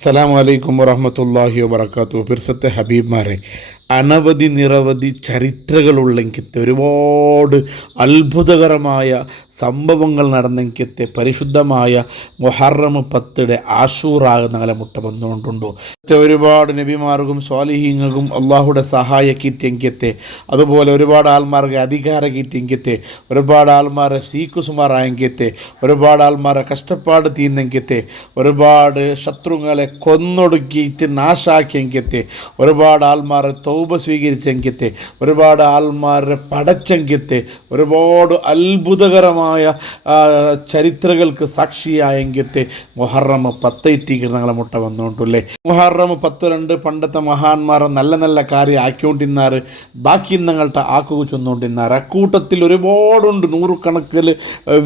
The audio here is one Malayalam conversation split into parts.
അസ്സലാമു അലൈക്കും വറഹ്മത്തുള്ളാഹി വബറകാതുഹു. പിർസത്തെ ഹബീബ്മാരെ, അനവധി നിരവധി ചരിത്രങ്ങളുള്ളെങ്കിത്തെ ഒരുപാട് അത്ഭുതകരമായ സംഭവങ്ങൾ നടന്നെങ്കിത്തെ പരിശുദ്ധമായ മുഹറം 10 ആഷൂറാകുന്ന മുട്ട വന്നുകൊണ്ടുണ്ടോ. ഒരുപാട് നബിമാർക്കും സ്വാലിഹീങ്ങൾക്കും അള്ളാഹുടെ സഹായ കിട്ടിയെങ്കിത്തെ, അതുപോലെ ഒരുപാട് ആൾമാർക്ക് അധികാരം കിട്ടിയെങ്കിത്തെ, ഒരുപാട് ആൾമാരെ സീക്കുസുമാറായെങ്കിത്തെ, ഒരുപാട് ആൾമാരെ കഷ്ടപ്പാട് തീന്നെങ്കിത്തെ, ഒരുപാട് ശത്രുങ്ങളെ കൊന്നൊടുക്കിയിട്ട് നാശാക്കിയെങ്കിത്തെ, ഒരുപാട് ആൾമാരെ തൗബ സ്വീകരിച്ചെങ്കിത്തെ, ഒരുപാട് ആൾമാരെ പടച്ചെങ്കിത്തെ, ഒരുപാട് അത്ഭുതകരമായ ചരിത്രങ്ങൾക്ക് സാക്ഷിയായെങ്കിത്തെ മുഹറം 10 ഇട്ടിരിക്കുന്ന ഞങ്ങളെ മുട്ട വന്നുകൊണ്ടല്ലേ. മുഹറം 10 പണ്ടത്തെ മഹാന്മാർ നല്ല നല്ല കാര്യം ആക്കിക്കൊണ്ടിരുന്നാറ്, ബാക്കി ഞങ്ങളുടെ ആക്കുക ചെന്നുകൊണ്ടിരുന്നാറ്. അക്കൂട്ടത്തിൽ ഒരുപാടുണ്ട്, നൂറുകണക്കിൽ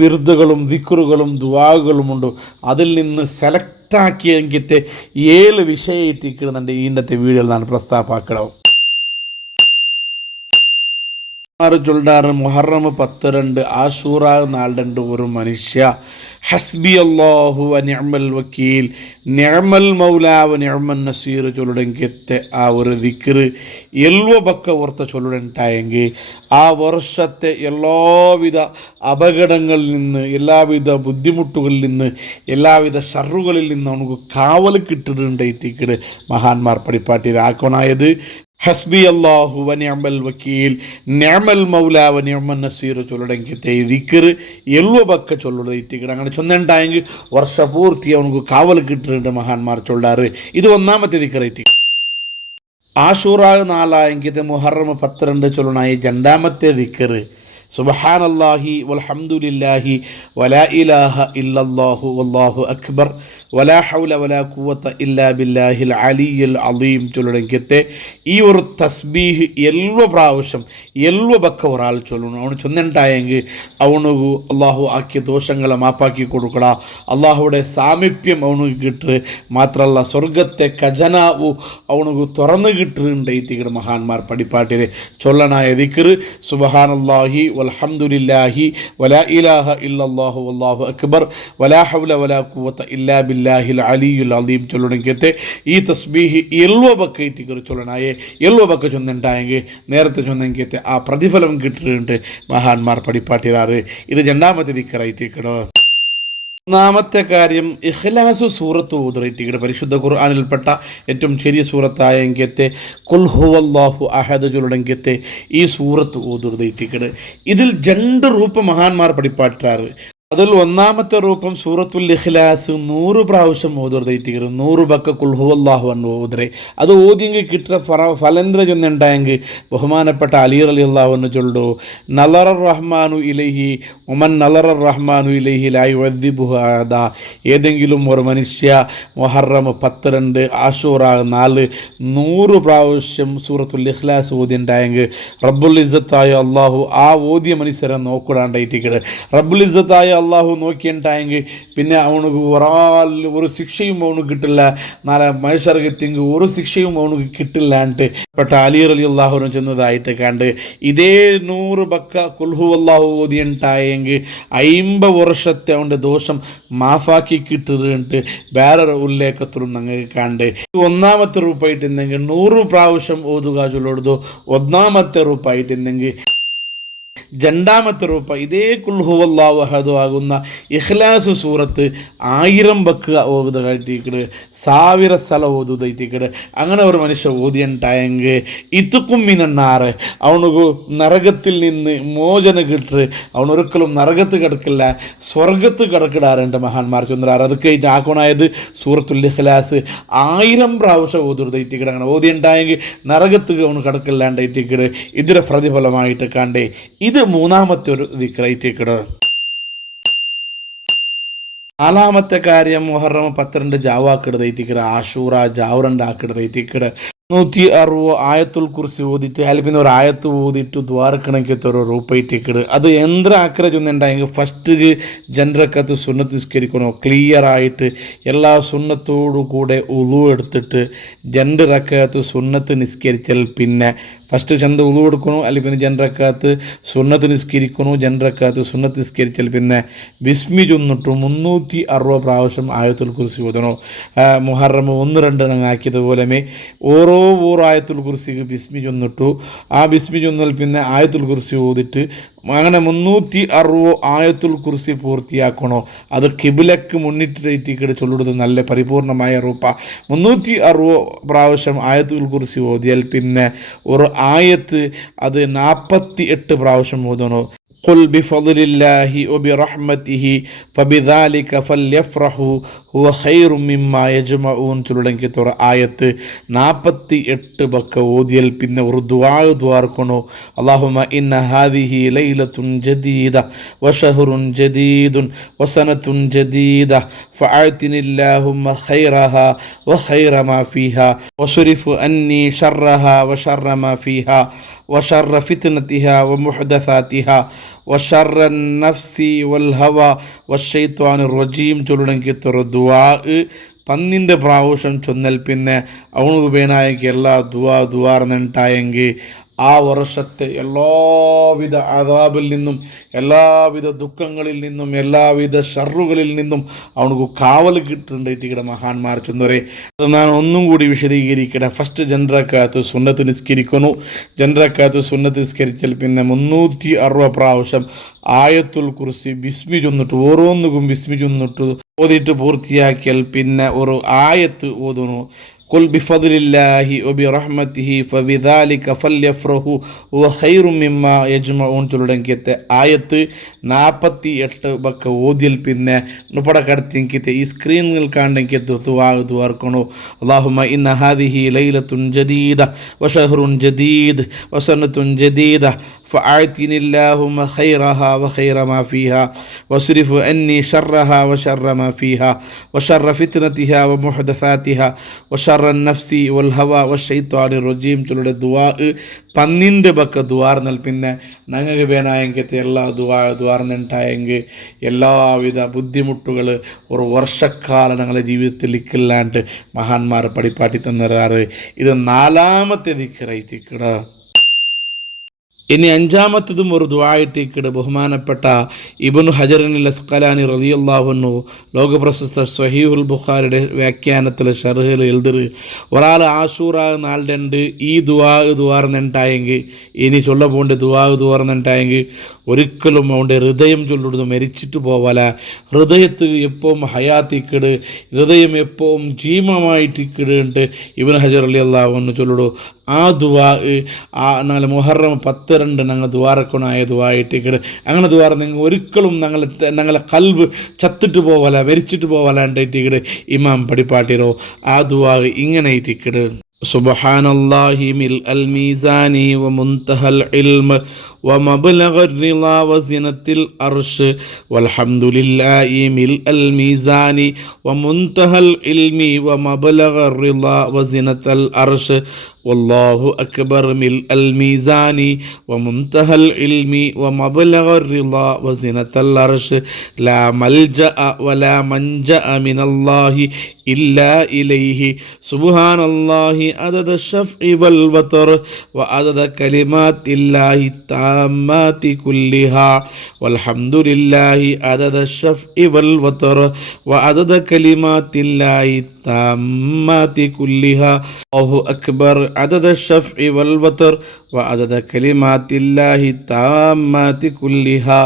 വിറുതുകളും ദിക്റുകളും ദുആകളുമുണ്ട്. അതിൽ നിന്ന് സെലക്റ്റാക്കിയെങ്കിത്തെ 7 വിഷയം ഇട്ടിരിക്കുന്നുണ്ട് ഇന്നത്തെ വീഡിയോയിൽ ഞാൻ പ്രസ്താവമാക്കണം. ചൊല്ലാറ് മുഹറം 10 ആഷൂറ നാളുണ്ട്. ഒരു മനുഷ്യ ഹസ്ബി അല്ലാഹു വ നിഅമൽ വക്കീൽ, നിഅമൽ മൗലാ വ നിഅമൻ നസീർ ചൊല്ലുടെങ്കിത്തെ ആ ഒരു ദിക്റ് പക്ക ഓർത്ത ചൊല്ലുണ്ടായെങ്കിൽ ആ വർഷത്തെ എല്ലാവിധ അപകടങ്ങളിൽ നിന്ന്, എല്ലാവിധ ബുദ്ധിമുട്ടുകളിൽ നിന്ന്, എല്ലാവിധ ഷറുകളിൽ നിന്ന് നമുക്ക് കാവൽ കിട്ടിയിട്ടുണ്ടായിട്ട് മഹാന്മാർ പടിപ്പാട്ടിരാക്കണായത്. ഹസ്ബി അല്ലാഹു വ നിഅമൽ വക്കീൽ, നിഅമൽ മൗലാ വ നിഅമൻ നസീർ ചൊല്ലടെങ്കിത്തെ ദിക്റ് 70 ചൊല്ലുടേറ്റിക്കട. അങ്ങനെ ചൊന്നുണ്ടായെങ്കിൽ വർഷപൂർത്തി അവനക്ക് കാവൽ കിട്ടിയിട്ടുണ്ട് മഹാന്മാർ ചൊല്ലാറ്. ഇത് ഒന്നാമത്തെ ദിക്റായിട്ട്. ആഷൂറ നാളായെങ്കിത്തെ മുഹറം 12 ചൊല്ലണായി രണ്ടാമത്തെ ദിക്റ് സുബ്ഹാനല്ലാഹി വൽഹംദുലില്ലാഹി വലാ ഇലാഹ ഇല്ലല്ലാഹു വല്ലാഹു അക്ബർ വലാ ഹൗല വലാ ഖുവത ഇല്ലാ ബില്ലാഹിൽ അലിയ്യിൽ അലീം ചൊല്ലണെങ്കിത്തെ ഈ ഒരു തസ്ബീഹ് 70 പ്രാവശ്യം 70 ഒരാൾ ചൊല്ലണം. അവന് ചൊന്നുണ്ടായെങ്കിൽ അവനു അള്ളാഹു ആക്കിയ ദോഷങ്ങളെ മാപ്പാക്കി കൊടുക്കട, അള്ളാഹുടെ സാമീപ്യം അവനക്ക് കിട്ടുക മാത്രമല്ല സ്വർഗത്തെ ഖജനാവു അവനക്ക് തുറന്നു കിട്ടുന്നുണ്ടായിട്ട് മഹാന്മാർ പടിപ്പാട്ടിരെ ചൊല്ലനായ ദിക്റ് സുബ്ഹാനല്ലാഹി വൽഹംദുലില്ലാഹി വലാ ഇലാഹ ഇല്ലല്ലാഹു വല്ലാഹു അക്ബർ വലാ ഹൗല വലാ ഖുവത ഇല്ലാ ബില്ലാഹിൽ അലിയ്യുൽ അലീം ചൊല്ലണെങ്കിത്തെ ഈ തസ്ബീഹ് 70 ഇട്ടിക്കറി ചൊല്ലണായേ. 70 ചൊന്നുണ്ടായെങ്കിൽ നേരത്തെ ചൊന്നെങ്കിത്തെ ആ പ്രതിഫലം കിട്ടിയിട്ടുണ്ട് മഹാന്മാർ പടിപ്പാട്ടിരാറ്. ഇത് രണ്ടാമത്തെ ദിക്റായിട്ടിക്കടോ. ഒന്നാമത്തെ കാര്യം ഇഖ്ലാസ് സൂറത്ത് ഓതുറേറ്റിക്കട. പരിശുദ്ധ ഖുർആനിൽപ്പെട്ട ഏറ്റവും ചെറിയ സൂറത്തായെങ്കിത്തെ ഖുൽ ഹുവല്ലാഹു അഹദ് ചൊല്ലണെങ്കിത്തെ ഈ സൂറത്ത് ഓതുറേറ്റിക്കട. ഇതിൽ 2 രൂപ മഹാന്മാർ പടിപ്പാട്ടാറ്. അതിൽ ഒന്നാമത്തെ രൂപം സൂറത്തുൽ ഇഖ്ലാസ് 100 പ്രാവശ്യം ഓതുറേറ്റിക്കറ്. 100 ഖുൽ ഹുവല്ലാഹു എന്ന് ഓതുറേ. അത് ഓതിയെങ്കിൽ കിട്ടുന്ന ഫലന്ദ്ര ചെന്നുണ്ടായെങ്കിൽ ബഹുമാനപ്പെട്ട അലി റളിയല്ലാഹു അൻഹു ചൊല്ലു, നളറ റഹ്മാനു ഇലൈഹി ഉമൻ നളറ റഹ്മാനു ഇലൈഹി ലാ യുഅദ്ദിബുഹു അഹദാ. ഏതെങ്കിലും ഒരു മനുഷ്യ മുഹറം 12 ആഷൂറ 4 100 പ്രാവശ്യം സൂറത്തുൽ ഇഖ്ലാസ് ഓതിയുണ്ടായെങ്കിൽ റബ്ബുൽ ഇസ്സത്തായ അള്ളാഹു ആ ഓതിയ മനുഷ്യരെ നോക്കിടാണ്ടായിട്ടിക്കട്. റബ്ബുൽ ഇസ്സത്തായ അള്ളാഹു നോക്കിയിട്ടുണ്ടായെങ്കിൽ പിന്നെ അവനക്ക് ഒരു ശിക്ഷയും അവനക്ക് കിട്ടില്ല. നാളെ മനുഷ്യർക്കെത്തിയെങ്കിൽ ഒരു ശിക്ഷയും അവനക്ക് കിട്ടില്ലാണ്ട് പെട്ട അലി റളിയല്ലാഹു ചെന്നതായിട്ട് കണ്ട് ഇതേ 100 ഖുൽ ഹുവല്ലാഹു ഓതിയുണ്ടായെങ്കിൽ 50 വർഷത്തെ അവൻ്റെ ദോഷം മാഫാക്കി കിട്ടിയിട്ട് വേറൊരു ഉല്ലേഖത്തിലും ഞങ്ങൾക്ക് കണ്ട്. ഒന്നാമത്തെ റൂപ്പായിട്ടുണ്ടെങ്കിൽ 100 പ്രാവശ്യം ഓതുക ചൊല്ലുള്ളൂ. ഒന്നാമത്തെ റൂപ്പായിട്ടുണ്ടെങ്കിൽ രണ്ടാമത്തെ രൂപ ഇതേ ഖുൽ ഹുവല്ലാഹു അഹദ് ആകുന്ന ഇഖ്ലാസ് സൂറത്ത് 1000 ഓതുകയിട്ടിക്കട്, 1000 സ്ഥലം ഓതുകയിട്ടിക്കട്. അങ്ങനെ ഒരു മനുഷ്യ ഓതിയുണ്ടായെങ്കിൽ ഇതുക്കും മിനന്നാറ് അവനക്ക് നരകത്തിൽ നിന്ന് മോചന കിട്ട്. അവനൊരിക്കലും നരകത്ത് കിടക്കില്ല, സ്വർഗത്ത് കിടക്കിടാറുണ്ട് മഹാന്മാർ ചൊന്നാറ്. അതൊക്കെ ആക്കണായത് സൂറത്തുൽ ഇഖ്ലാസ് 1000 പ്രാവശ്യം ഓതുകയിട്ടിക്കട്. അങ്ങനെ ഓതിയുണ്ടായെങ്കിൽ നരകത്ത് അവന് കിടക്കില്ലാണ്ടായിട്ടിക്കട്. ഇതിൻ്റെ പ്രതിഫലമായിട്ട് കണ്ടേ. ഇത് മൂന്നാമത്തെ ഒരു ദിക്റായിട്ടിക്കട്. നാലാമത്തെ കാര്യം മുഹറം 12 ജാവാക്കിടതയിട്ടിക്കട. ആഷൂറ ജാവുറണ്ടാക്കിടതയിട്ടിക്കട. 160 ആയത്തുൽ കുർസി ഓതിയിട്ട് അല്ലെങ്കിൽ ഒരു ആയത്ത് ഓതിയിട്ട് ദ്വാരക്കണക്കത്തെ ഒരു റൂപ്പായിട്ടിക്കട്. അത് ആക്കര ചൊന്നുണ്ടായെങ്കിൽ ഫസ്റ്റ് 2 സുന്നത്ത് നിസ്കരിക്കണോ ക്ലിയറായിട്ട് എല്ലാ സുന്നത്തോടു കൂടെ ഉളു എടുത്തിട്ട് 2 സുന്നത്ത് നിസ്കരിച്ചാൽ പിന്നെ ഫസ്റ്റ് ചന്ത ഉളു കൊടുക്കണു, അല്ലെങ്കിൽ പിന്നെ ജനറക്കാത്ത് സുന്നത്ത് നിസ്കരിക്കണു, ജനറക്കാത്ത് സുന്നത്ത് നിസ്കരിച്ചാൽ പിന്നെ ബിസ്മി ചൊന്നിട്ടു 360 പ്രാവശ്യം ആയത്തുൽ കുർസി ഓതണോ. മുഹറം 1-2 ആക്കിയതുപോലെ ഓരോ ആയത്തുൽ കുർസിക്ക് ബിസ്മി ചൊന്നിട്ടു. ആ ബിസ്മി ചൊന്നാൽ പിന്നെ ആയത്തുൽ കുർസി ഓതിട്ട് അങ്ങനെ 360 ആയത്തുൽ കുർസി പൂർത്തിയാക്കണോ. അത് കിബിലക്ക് മുന്നിട്ടിട്ട് ചൊല്ലുന്നത് നല്ല പരിപൂർണമായ റൂപ്പ. 360 പ്രാവശ്യം ആയത്തുൽ കുർസി ഓതിയാൽ പിന്നെ ഒരു ആയത്ത് അത് 48 പ്രാവശ്യം ഓതണോ. قل بفضل الله وبرحمته فبذلك فليفرحوا هو خير مما يجمعون ചൊല്ലുടെങ്കിൽ തുറ ആയത്ത് 48 ബക്ക ഓതിയൽ പിന്നെ ഒരു ദുആ ദ്വാർക്കണോ. അല്ലാഹുമ്മ ഇന്ന ഹാദിഹി ലൈലത്തുൻ ജദീദ വശഹറുൻ ജദീദുൻ വസനത്തുൻ ജദീദ ഫഅഅതിനി അല്ലാഹുമ്മ ഖൈറഹാ വഖൈറ മാ ഫീഹാ വസ്രിഫ് അന്നി ശർറഹാ വശർറ മാ ഫീഹാ വശർറ ഫിത്നതിഹാ വമുഹദസാതിഹാ വശർറ നഫ്സി വൽ ഹവ വശൈത്വാനിർ റജീം ചൊല്ലുടെങ്കിൽ തുറ ദുആ 12 പ്രാവശ്യം ചൊന്നൽ പിന്നെ അവണു വേണായെങ്കിൽ എല്ലാ ദുആർന്നുണ്ടായെങ്കിൽ ആ വർഷത്തെ എല്ലാവിധ അദാബിൽ നിന്നും എല്ലാവിധ ദുഃഖങ്ങളിൽ നിന്നും എല്ലാവിധ ഷറുകളിൽ നിന്നും അവനക്ക് കാവൽ കിട്ടുന്നുണ്ടായിട്ട് മഹാന്മാർ ചെന്നവരെ. അത് ഞാൻ ഒന്നും കൂടി വിശദീകരിക്കട്ടെ. ഫസ്റ്റ് ജനറക്കാത്ത് സുന്നത്ത് നിസ്കരിക്കുന്നു. ജനറക്കാത്ത് സുന്നത്ത് നിസ്കരിച്ചാൽ പിന്നെ 360 പ്രാവശ്യം ആയത്തുൽ കുർസി ബിസ്മി ചൊന്നിട്ട് ഓരോന്നുക്കും ബിസ്മി ചൊന്നിട്ട് ഓതിയിട്ട് പൂർത്തിയാക്കിയാൽ പിന്നെ ഒരു ആയത്ത് ഓതുന്നു. قل بفضل الله وبرحمته فبذلك فليفرحوا هو خير مما يجمعون ചൊല്ലുടെങ്കിത്തെ ആയത്ത് 48 ബക്ക ഓതിയൽ പിന്നെ നുപടക്കടത്തിങ്കിത്തെ ഈ സ്ക്രീനിൽ കാണണ്ടെങ്കിൽ ദുആർക്കണോ. അല്ലാഹുമ്മ ഇന്ന ഹാദിഹി ലൈലത്തുൻ ജദീദ വശഹറുൻ ജദീദ് വസനത്തുൻ ജദീദ فأعطني اللهم خيرها وخير ما فيها واصرف عني شرها وشر ما فيها وشر فتنتها ومحدثاتها وشر النفس والهوى والشيطان الرجيم ചൊല്ലുടെ ദുആ 12 ബക്ക ദുആർന്നാൽ പിന്നെ ഞങ്ങൾക്ക് വേണമെങ്കിൽ എല്ലാ ദുആർന്നുണ്ടായെങ്കിൽ എല്ലാവിധ ബുദ്ധിമുട്ടുകൾ ഒരു വർഷക്കാലം ഞങ്ങളുടെ ജീവിതത്തിൽ ഇല്ലാണ്ട് മഹാന്മാർ പഠിപ്പാട്ടി തന്നറാറ്. ഇത് 4ാമത്തെ ദിക്റായിട്ടിക്കട. ഇനി 5ാമത്തതും ഒരു ദുആയിട്ടിക്കട് ബഹുമാനപ്പെട്ട ഇബ്നു ഹജറിൻ അസ്ഖലാനി റളിയല്ലാഹു അൻഹു ലോകപ്രശസ്ത സ്വഹീഹുൽ ബുഖാരിയുടെ വ്യാഖ്യാനത്തിൽ ഷർഹിൽ എഴുതുന്നത്, ഒരാൾ ആശൂറ നാൾ 2 ഈ ദുആർന്നുണ്ടായെങ്കിൽ ഇനി ചൊല്ല പോണ്ട് ദുആർന്നുണ്ടായെങ്കിൽ ഒരിക്കലും അവൻ്റെ ഹൃദയം ചൊല്ലുന്നത് മരിച്ചിട്ട് പോവല. ഹൃദയത്തിൽ എപ്പോഴും ഹയാത്തിക്കട്, ഹൃദയം എപ്പോഴും ജീവമായിട്ടിക്കടുണ്ട് ഇബ്നു ഹജർ റളിയല്ലാഹു അൻഹു ചൊല്ലുടു. ആ ദുആ ഞങ്ങൾ മുഹറം 10-2 ഞങ്ങൾ ദ്വാരക്കണായ ദുആയിട്ടിക്കട്. അങ്ങനെ ദ്വാർന്നെങ്കിൽ ഒരിക്കലും ഞങ്ങളെ കൽബ് ചത്തിട്ട് പോവല, മരിച്ചിട്ട് പോവലാണ്ടായിട്ടിക്കട് ഇമാം പഠിപ്പാട്ടിരോ. ആ ദുആ ഇങ്ങനെ ഇട്ടിക്കട്. സുബ്ഹാനല്ലാഹി മിൽ അൽ മീസാനി വ മുൻതഹൽ ഇൽമ് ومبلغ الرضا وزنة الأرش والحمد لله ملء الميزان ومنتهى العلم ومبلغ الرضا وزنة الأرش والله أكبر ملء الميزان ومنتهى العلم ومبلغ الرضا وزنة الأرش لا ملجأ ولا منجأ من الله إلا إليه سبحان الله عدد الشفع والوتر وعدد كلمات الله التامات كلها والحمد لله عدد الشفع والوتر وعدد كلمات الله التامات كلها الله أكبر عدد الشفع والوتر وعدد كلمات الله التامات كلها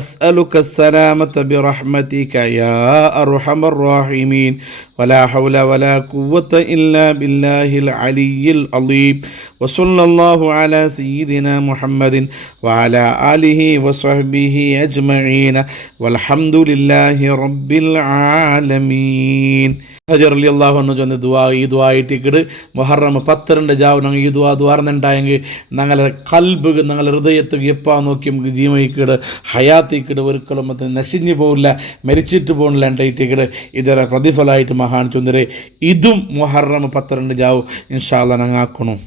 أسألك السلامة برحمتك يا أرحم الراحمين ولا حول ولا قوة إلا بالله العلي العظيم وصلى الله على سيدنا محمد وعلى آله وصحبه أجمعين والحمد لله رب العالمين. ഹജർ റളിയല്ലാഹു അൻഹു ചൊന്ന ദുആ ഈ ദുആയിട്ടിക്കട് മുഹറം 10-2 ജാവ് ഞങ്ങൾ ഈ ദ്വാർന്നുണ്ടായെങ്കിൽ ഞങ്ങളെ കൽബ് ഞങ്ങളുടെ ഹൃദയത്തിൽ എപ്പോൾ നോക്കിയും ജീവയിക്കട് ഹയാത്തിക്കട് ഒരിക്കലും അത് നശിഞ്ഞു പോകില്ല, മരിച്ചിട്ട് പോകണില്ല ഉണ്ടായിട്ടിക്കട്. ഇതര പ്രതിഫലമായിട്ട് മഹാൻ ചൊന്നരെ ഇതും മുഹറം 10-2 ജാവ് ഇൻഷാ അല്ലാഹ് ഞങ്ങൾ ആക്കണം.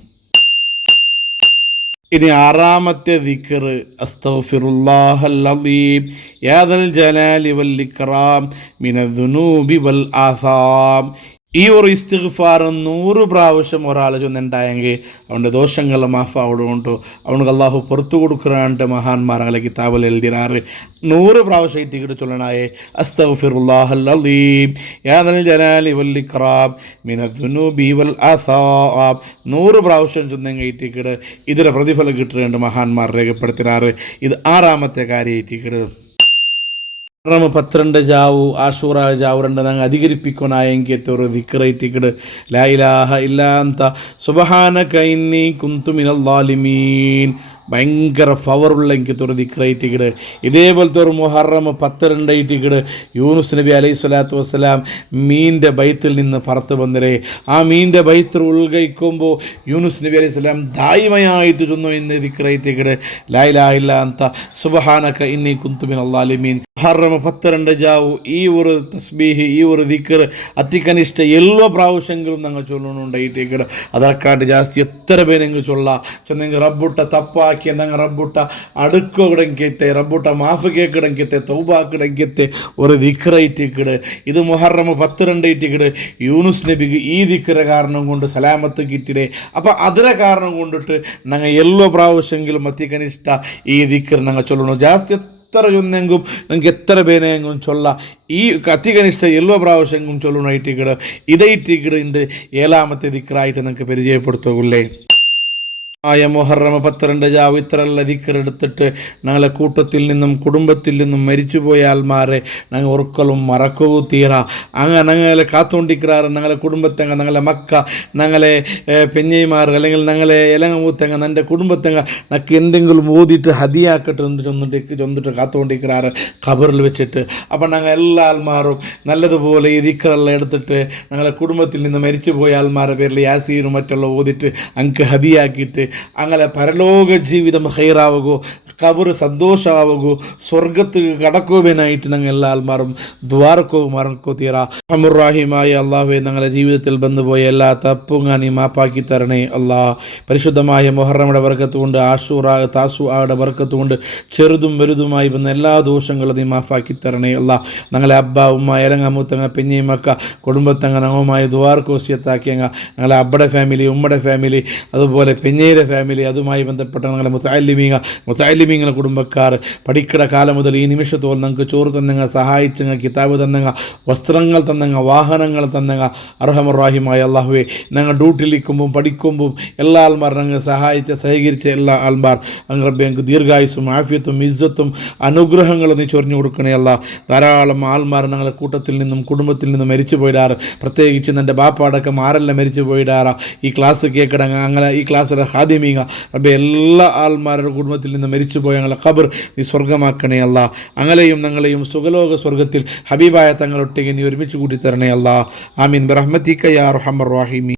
ഇനി 6ാമത്തെ ദിക്ർ അസ്തഗ്ഫിറുല്ലാഹൽ അദീം യാ ദൽ ജലാലി വൽ ഇക്റാം മിനദ് ദുനൂബി വൽ ആസാം. ഈ ഒരു ഇസ്തിഗ്ഫാർ 100 പ്രാവശ്യം ഒരാൾ ചൊന്നുണ്ടായെങ്കിൽ അവൻ്റെ ദോഷങ്ങൾ മാഫാവുകൊണ്ടു അവനക്ക് അള്ളാഹു പുറത്തു കൊടുക്കാണ്ട് മഹാന്മാർ അങ്ങനെ കിതാബിൽ എഴുതിറാറ് 100 പ്രാവശ്യം ഇട്ടിക്കിട്ട് ചൊല്ലണായേ അസ്തഗ്ഫിറുല്ലാഹൽ അലീം യാ ദൽ ജലാലി വൽ ഇക്റാം മിനദ്ദുനൂബി വൽ ആസാബ് 100 പ്രാവശ്യം ചൊന്നെങ്കിൽ ഇട്ടിക്കിട്ട് ഇതിലെ പ്രതിഫലം കിട്ടുന്നുണ്ട് മഹാന്മാർ രേഖപ്പെടുത്തിറാറ്. ഇത് 6ാമത്തെ കാര്യം ഇട്ടിക്കിട്ട്. 12 ജാവു ആഷൂറ ജാവു 2 ഞങ്ങൾ അധികരിപ്പിക്കാനായെങ്കിൽ ഒരു ദിക്റായിട്ടിക്കിട് ലാ ഇലാഹ ഇല്ലാ അന്ത സുബ്ഹാനക ഇന്നി കുന്തു മിനൽ ളാലിമീൻ. ഭയങ്കര പവറുള്ള എനിക്ക് ഒരു ദിക്റായിട്ടിക്കിട്. ഇതേപോലത്തെ ഒരു മുഹറം 12 ഇട്ടിക്കിട് യൂനുസ് നബി അലൈഹി സ്വലാത്തു വസ്സലാം മീൻ്റെ ബൈത്തിൽ നിന്ന് പറത്ത് വന്നരേ. ആ മീൻ്റെ ബൈത്തിൽ ഉൾഗയിക്കുമ്പോൾ യൂനുസ് നബി അലൈഹി സ്വലാം ദായിമയായിട്ട് ചൊന്നു ഇന്ന് ദിക്റായിട്ടിക്കിട് ലാ ഇലാഹ ഇല്ലാ അന്ത സുബ്ഹാനക ഇന്നി കുന്തു മിനൽ ളാലിമീൻ. മുഹറം 12 ജാവു ഈ ഒരു തസ്ബീഹ് ഈ ഒരു ദിക്ർ അത്തിക്കനിഷ്ഠ എല്ലാ പ്രാവശ്യങ്ങളും ഞങ്ങൾ ചൊല്ലുന്നുണ്ടായിട്ടേക്കിട്. അതക്കാണ്ട് ജാസ്തി എത്ര പേരെങ്കിൽ ചൊന്നെങ്കിൽ റബ്ബുട്ട തപ്പാക്കി എന്നാൽ റബ്ബുട്ട അടുക്കിടങ്കിത്തെ റബ്ബുട്ട മാഫ് കേക്കിടങ്കിത്തെ തൗബാക്കിടങ്കിത്തെ ഒരു ദിക്റായിട്ടിക്കിട്. ഇത് മുഹറം 12 ഇട്ടിക്കിട് യൂനുസ് നബിക്ക് ഈ ദിക്ര കാരണം കൊണ്ട് സലാമത്ത് കിട്ടിടേ. അപ്പം അതിനെ കാരണം കൊണ്ടിട്ട് ഞങ്ങൾ എല്ലാ പ്രാവശ്യങ്ങളും അത്തിക്കനിഷ്ഠ ഈ ദിക്ർ ഞങ്ങൾ ചൊല്ലണു. ജാസ്തി എത്ര ചൊന്നെങ്കും നിങ്ങൾക്ക് എത്ര പേരെങ്കും ചൊല്ല ഈ അത്തികനിഷ്ഠ എല്ലാ പ്രാവശ്യങ്ങളും ചൊല്ലണായിട്ടിക്കിട്. ഇതൈട്ടിക്കിടുണ്ട് 7ാമത്തെ ദിക്റായിട്ട് നിങ്ങൾക്ക് പരിചയപ്പെടുത്തുകയുള്ളേ. മുഹറം 12 ജാവ് ഇത്രയുള്ള ദിക്റെടുത്തിട്ട് ഞങ്ങളെ കൂട്ടത്തിൽ നിന്നും കുടുംബത്തിൽ നിന്നും മരിച്ചുപോയ ആൾമാരെ ഞങ്ങൾ ഒരിക്കലും മറക്കവും തീറ. അങ്ങനെ ഞങ്ങളെ കാത്തോണ്ടിക്കാറ് ഞങ്ങളെ കുടുംബത്തെങ്ങ ഞങ്ങളെ മക്ക ഞങ്ങളെ പെഞ്ഞൈമാർ അല്ലെങ്കിൽ ഞങ്ങളെ ഇലങ്ങൂത്തെങ്ങ എൻ്റെ കുടുംബത്തെങ്ങ നക്ക് എന്തെങ്കിലും ഓതിയിട്ട് ഹദിയാക്കട്ടെ എന്ന് ചൊന്നിട്ട് കാത്തോണ്ടിക്കാറ് ഖബറിൽ വെച്ചിട്ട്. അപ്പം ഞങ്ങൾ എല്ലാ ആൾമാരും നല്ലതുപോലെ ഈ ദിക്റെല്ലാം എടുത്തിട്ട് ഞങ്ങളെ കുടുംബത്തിൽ നിന്ന് മരിച്ചുപോയ ആൾമാരുടെ പേരിൽ യാസീനും മറ്റുള്ള ഓതിട്ട് അങ്ക് ഹദിയാക്കിയിട്ട് അങ്ങനെ പരലോക ജീവിതം ഹൈറാവുകയോ ഖബർ സന്തോഷമാവുകയോ സ്വർഗത്ത് കടക്കുവാനായിട്ട് ഞങ്ങൾ എല്ലാ ആൾമാരും ദ്വാരക്കോ മറക്കോ തീരാ. റഹ്മുറാഹിമായ അള്ളാഹുവെ ഞങ്ങളുടെ ജീവിതത്തിൽ ബന്ധുപോയ എല്ലാ തപ്പും നീ മാപ്പാക്കി തരണേ അല്ലാ. പരിശുദ്ധമായ മുഹറയുടെ ബർക്കത്ത് കൊണ്ട് ആഷൂറ താസുആയുടെ ബർക്കത്ത് കൊണ്ട് ചെറുതും വലുതുമായി വന്ന എല്ലാ ദോഷങ്ങളും നീ മാഫാക്കി തരണേ അല്ലാ. ഞങ്ങളെ അബ്ബ ഉമ്മ ഇലങ്ങമൂത്തങ്ങ പെഞ്ഞിമക്ക കുടുംബത്തങ്ങ ഞങ്ങളുമായി ദ്വാർക്കോസ്യത്താക്കിയങ്ങ ഞങ്ങളെ അബ്ബയുടെ ഫാമിലി ഉമ്മയുടെ ഫാമിലി അതുപോലെ പെഞ്ഞയുടെ ഫാമിലി അതുമായി ബന്ധപ്പെട്ട ഞങ്ങളെ മുത്തഅല്ലിമീങ്ങളെ കുടുംബക്കാർ പഠിക്കട കാലം മുതൽ ഈ നിമിഷത്തോളം ഞങ്ങൾക്ക് ചോറ് തന്നങ്ങ സഹായിച്ചങ്ങ കിതാബ് തന്നങ്ങ വസ്ത്രങ്ങൾ തന്നങ്ങ വാഹനങ്ങൾ തന്നങ്ങ അർഹമുറാഹിമായ അള്ളാഹുവെ ഞങ്ങൾ ഡ്യൂട്ടിലിരിക്കുമ്പം പഠിക്കുമ്പം എല്ലാ ആൾമാർ ഞങ്ങൾ സഹായിച്ച സഹകരിച്ച എല്ലാ ആൾമാർ അങ്ങ് റബ്ബേ ഞങ്ങൾക്ക് ദീർഘായുസ്സും ആഫിയത്തും ഇസ്സത്തും അനുഗ്രഹങ്ങളും നീ ചൊരിഞ്ഞു കൊടുക്കണേ അല്ല. ധാരാളം ആൾമാർ ഞങ്ങളുടെ കൂട്ടത്തിൽ നിന്നും കുടുംബത്തിൽ നിന്നും മരിച്ചു പോയിടാറ്. പ്രത്യേകിച്ച് എൻ്റെ ബാപ്പടക്കം ആരെല്ലാം മരിച്ചു പോയിടാറാ ഈ ക്ലാസ് കേൾക്കടങ്ങ അങ്ങനെ ഈ ക്ലാസ്സിലെ ഹാദിമീങ്ങ റബ്ബേ എല്ലാ ആൾമാരുടെ കുടുംബത്തിൽ നിന്ന് മരിച്ചുപോയ ഞങ്ങളെ ഖബർ നീ സ്വർഗമാക്കണേ അല്ലാ. അങ്ങനെയും ഞങ്ങളെയും സുഖലോക സ്വർഗത്തിൽ ഹബീബായ തങ്ങളൊട്ടിಗೆ നീ ഒരുമിച്ച് കൂട്ടി തരണേ അല്ലാ. ആമീൻ ബിറഹ്മതിക യാ അർഹമർ റഹീമീൻ.